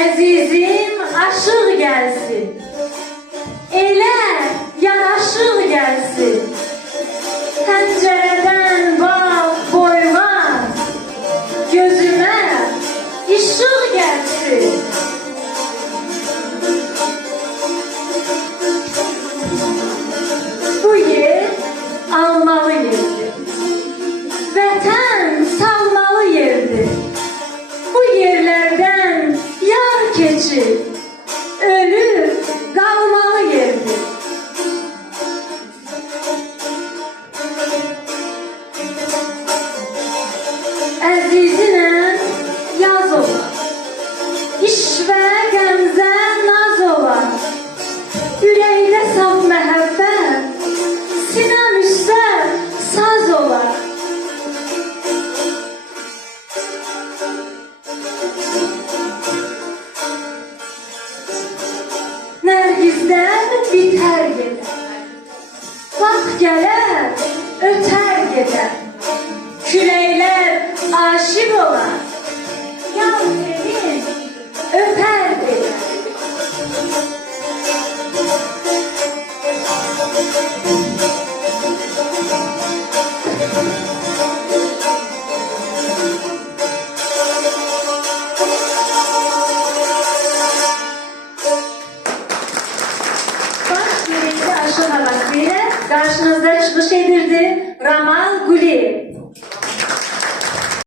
Əzizim aşıq gəlsin, elə yaraşıq gəlsin. Pəncərədən bal qoymaz, gözümə işıq gəlsin. Bu yer almalı yerdir, vətən salmalı yerdir. Bu yerlərdən yar keçir, ölüb qalmalı yerdir. Əzizinə yaz olar, iş və qəmzə naz olar. Ürəkdə saf məhəbbət, sinəm üstə saz olar. Nərgizlər bitər gedər, vaxt gələr, ötər gedər. Küləklər aşiq olar, yaz